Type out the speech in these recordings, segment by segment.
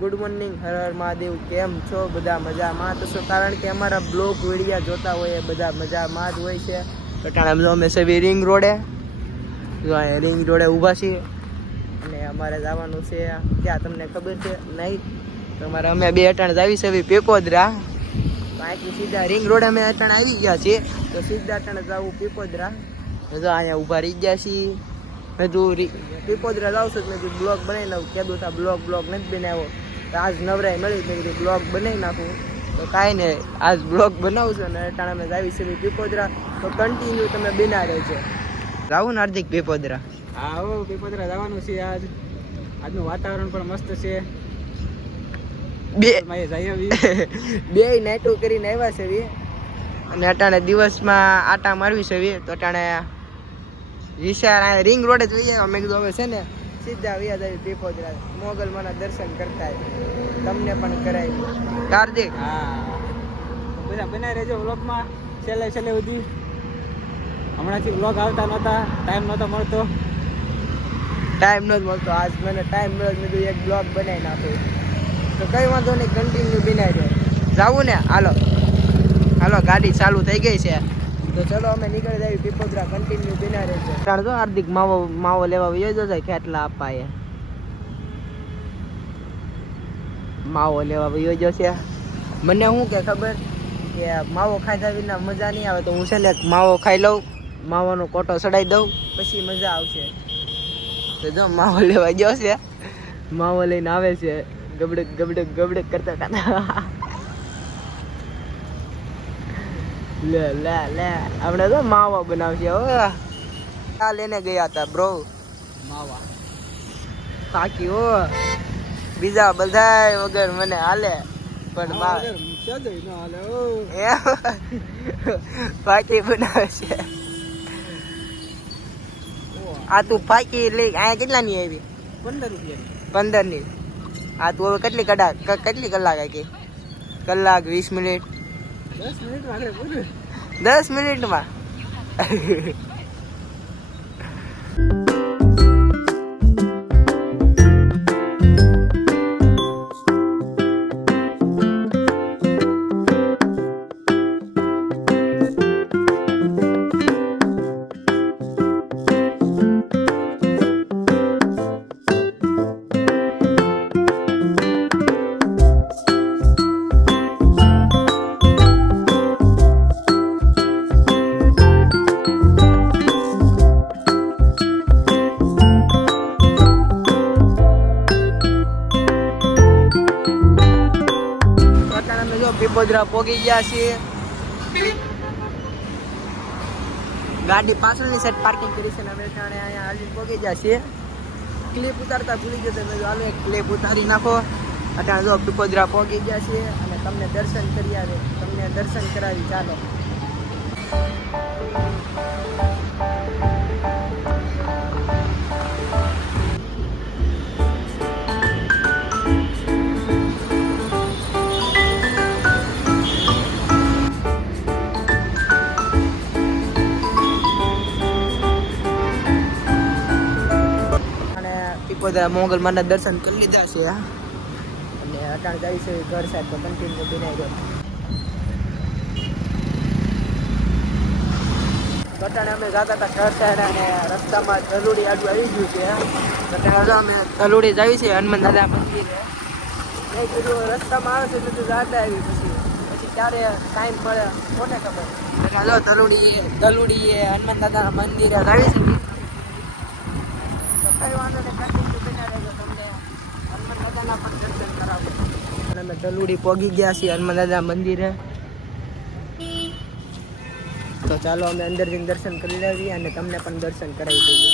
Good morning, Har Har Mahadev. કેમ છો બધા? મજામાં તો છો? કારણ કે અમારા બ્લોગ વિડીયા જોતા હોય એ બધા મજામાં જ હોય છે. અટાણે અમે સવી રિંગ રોડે ઊભા છીએ અને અમારે જવાનું છે ક્યાં તમને ખબર છે નહીં? તમારે અમે બે અટાણે જાવી છે પીપોદરા. અહીંથી સીધા રિંગ રોડ અમે અટાણે આવી ગયા છીએ, તો સીધા અટાણે જવું પીપોદરા. જો અહીંયા ઊભા રહી ગયા છીએ. મેં તું પીપોદરા જાઉં છું, મેં તું બ્લોગ બનાવી લઉં. કીધું તા બ્લોગ નથી બનાવ્યો, તો આજ નવરાઈ મળી, મેં કીધું બ્લોગ બનાવી નાખું. તો કાંઈ નહીં, આજ બ્લોગ બનાવું છું અને અટાણે અમે જાવી છે પીપોદરા. તો કન્ટિન્યુ તમે બિના રહેજો. જાવું ને હાર્દિક પીપોદરા? હા હો, પીપોદરા જવાનું છે. આજનું વાતાવરણ પણ મસ્ત છે. બે નાઇટો કરીને આવ્યા છે અને અટાણે દિવસમાં આટા મારવી છે. તો અટાણે વિશાળ રિંગ રોડે જોઈએ. મેં કીધું હવે છે ને સીધા વ્યાજ આવી પીપોદરા, મોગલમાના દર્શન કરતા તમને પણ કરાવી. હાર્દિક, હા બધા બનાવી રહેજો વ્લોગમાં છેલ્લે સુધી. હમણાંથી વ્લોગ આવતા નહોતા, ટાઈમ નહોતો મળતો. આજ મને ટાઈમ મળ્યો, મેં કીધું એક બ્લોગ બનાવી નાખું. તો કઈ વાંધો નહીં, કન્ટિન્યુ બનાવી દો. જાવું ને? હાલો ગાડી ચાલુ થઈ ગઈ છે. તો ચલો અમે નીકળી જઈએ પીપોદરા. કન્ટિન્યુ બિના રહેજો. જાણજો હાર્દિક માવો લેવા યોજો જાય કેટલા અપાય. માવો લેવા યોજો છે. મને શું કે ખબર કે માવો ખાધા વિના મજા નહીં આવે, તો હું છે ને માવો ખાઈ લઉં, માવાનો કોટો ચડાવી દઉં, પછી મજા આવશે. તો જો માવો લેવા ગયો છે, માવો લઈને આવે છે ગબડક કરતા કરતા. લે આપણે તો માવો બનાવશે. આ લઈને ગયા હતા બ્રો માવા પાકી હો. બીજા બધા વગર મને હાલે, પણ પાકી બનાવે છે. આ તું પાકી લઈ અહીંયા કેટલા ની આવી? 15 રૂપિયા. 15 ની. આ તું હવે કેટલી કલાક આવી? કલાક 20 મિનિટ 10 મિનિટમાં. પીપોદરા પોગી ગયા છીએ. ગાડી પાછળની સાઈડ પાર્કિંગ કરી છે ને અમે અહીંયા હાલી પોગી ગયા છીએ. ક્લિપ ઉતારતા ભૂલી જતો, મેં હાલો એક ક્લિપ ઉતારી નાખો. અત્યારે જો પીપોદરા પોગી ગયા છીએ અને તમને દર્શન કરાવી. ચાલો. બધા મોગલમાના દર્શન કરી લીધા છે અને અટાણ જાય છે ઘર સાહેબ. તો કન્ટિન્યુ બનાવી દો. અટાણે અમે જતા હતા ઘર સાહેબ અને રસ્તામાં ધલુડી આડું આવી ગયું છે. અટાણે અમે ધલુડી જઈએ છીએ હનુમાન દાદા મંદિરે. મેં કીધું રસ્તામાં આવે છે બધું જાતા આવી, પછી ક્યારે ટાઈમ મળે કોને ખબર. ધલુડી એ હનુમાન દાદાના મંદિરે આવી છે. કઈ વાંધો નહીં, કન્ટિન્યુ બના રહેજો. તમને હનુમાન દાદાના પણ દર્શન કરાવું. અમે ધલુડી પહોંચી ગયા છીએ હનુમાન દાદા મંદિરે. તો ચાલો અમે અંદર જઈને દર્શન કરી લેવીએ અને તમને પણ દર્શન કરાવી દઈએ.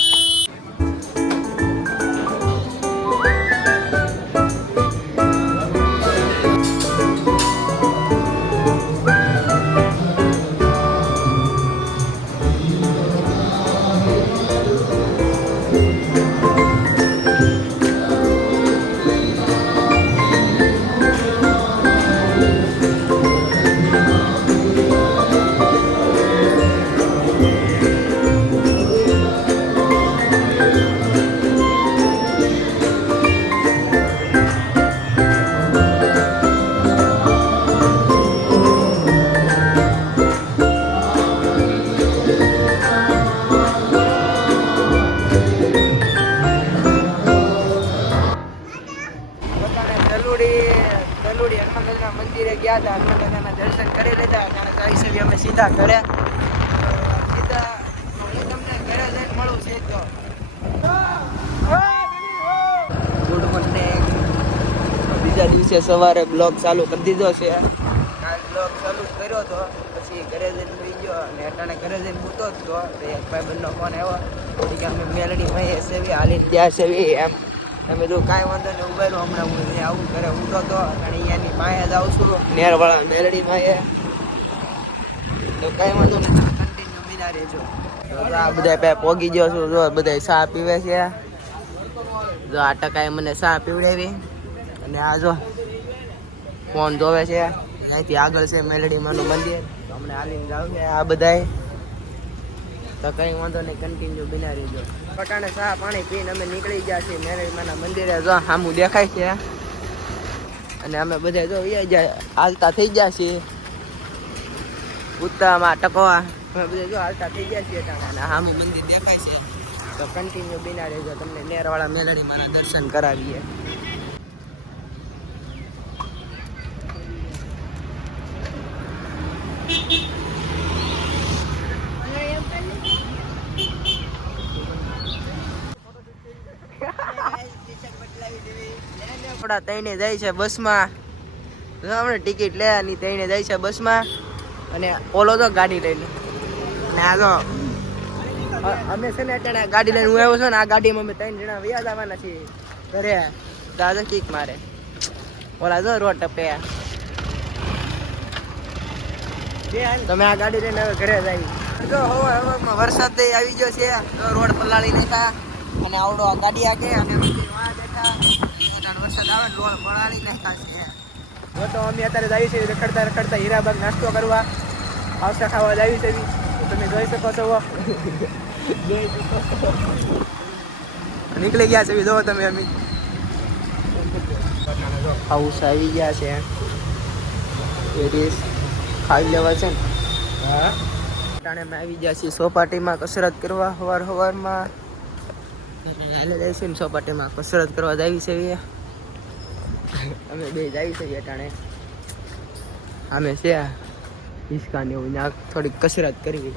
તલુડી હનુમાન દાદાના મંદિરે ગયા હતા. હનુમાન દાદાના દર્શન કરી લીધા. કારણ આવી છે અમે સીધા ઘરે સીધા હું તમને ઘરે જઈને મળું છે તો ગુડ મોર્નિંગ. બીજા દિવસે સવારે બ્લોગ ચાલુ કરી દીધો છે. કાલ બ્લોગ ચાલુ કર્યો હતો, પછી ઘરે જઈને સુઈ ગયો અને અટાણે ઘરે જઈને સૂતો જ હતો. એક ભાઈબંધનો ફોન આવ્યો કે અમે મેલડી ભાઈ સેવી હાલી ત્યાં સેવી એમ. અમે તો કાંઈ વાંધો નહીં ઉભેલું હમણાં હું આવું ઘરે ઊંઘતો હતો અને અહીંયાની માએ જ આવું છું નેરવાળા મેલડી માએ. તો કાંઈ વાંધો નહીં કન્ટિન્યુ બિના રહેજો. તો આ બધા પાસે પોગી ગયો છું. જો બધા ચા પીવે છે. જો આ ટકાએ મને ચા પીવડાવી અને આ જો ફોન જોવે છે. અહીંથી આગળ છે મેલડી માનું મંદિર. તો અમને હાલીને જાવ છે આ બધાએ. તો કંઈ વાંધો નહીં કન્ટિન્યુ બિના રહેજો. પટાણે ચા પાણી પીને અમે નીકળી ગયા છીએ મેલડી માના મંદિરે. જો સામું દેખાય છે અને અમે બધા જો હાલતા થઈ ગયા છીએ ઉત્તરમાં ટકવા. અમે બધા જો હાલતા થઈ ગયા છીએ અને સામું મંદિર દેખાય છે. તો કન્ટિન્યુ બિના રહેજો, તમને નેરવાળા મેલડી માના દર્શન કરાવીએ. થોડા તઈને જાય છે બસમાં. હમણાં ટિકિટ લે ની તઈને જાય છે બસમાં અને ઓલો તો ગાડી લઈને. અને આ તો અમે છે ને અત્યારે ગાડી લઈને હું આવ્યો છું ને આ ગાડીમાં અમે 3 જણા વ્યા જવાના છીએ ઘરે. દાદા કીક મારે ઓલા જો રોડ ટપે. તમે આ ગાડી લઈને હવે ઘરે જાય. જો હવામાં વરસાદ આવી ગયો છે. રોડ પલાળી નાખા અને આવડો આ ગાડી આગે અને વરસાદ આવે રોડ પલાળી નાખા છે. તો અમે અત્યારે આવી છે રખડતા રખડતા હીરાબાગ નાસ્તો કરવા આવતા ખાવા આવી છે. તમે જોઈ શકો છો નીકળી ગયા છે. જોવો તમે અમે હાઉસ આવી ગયા છે. ખાઈ લેવા છે ને. હા ટાણે અમે આવી ગયા છીએ સોપાટીમાં કસરત કરવા. સવારમાં હાલે જાય છે ને સોપાટીમાં કસરત કરવા આવી છે. અમે બે જ આવી છીએ ટાણે. અમે છે હિસકાને એવું થોડીક કસરત કરવી.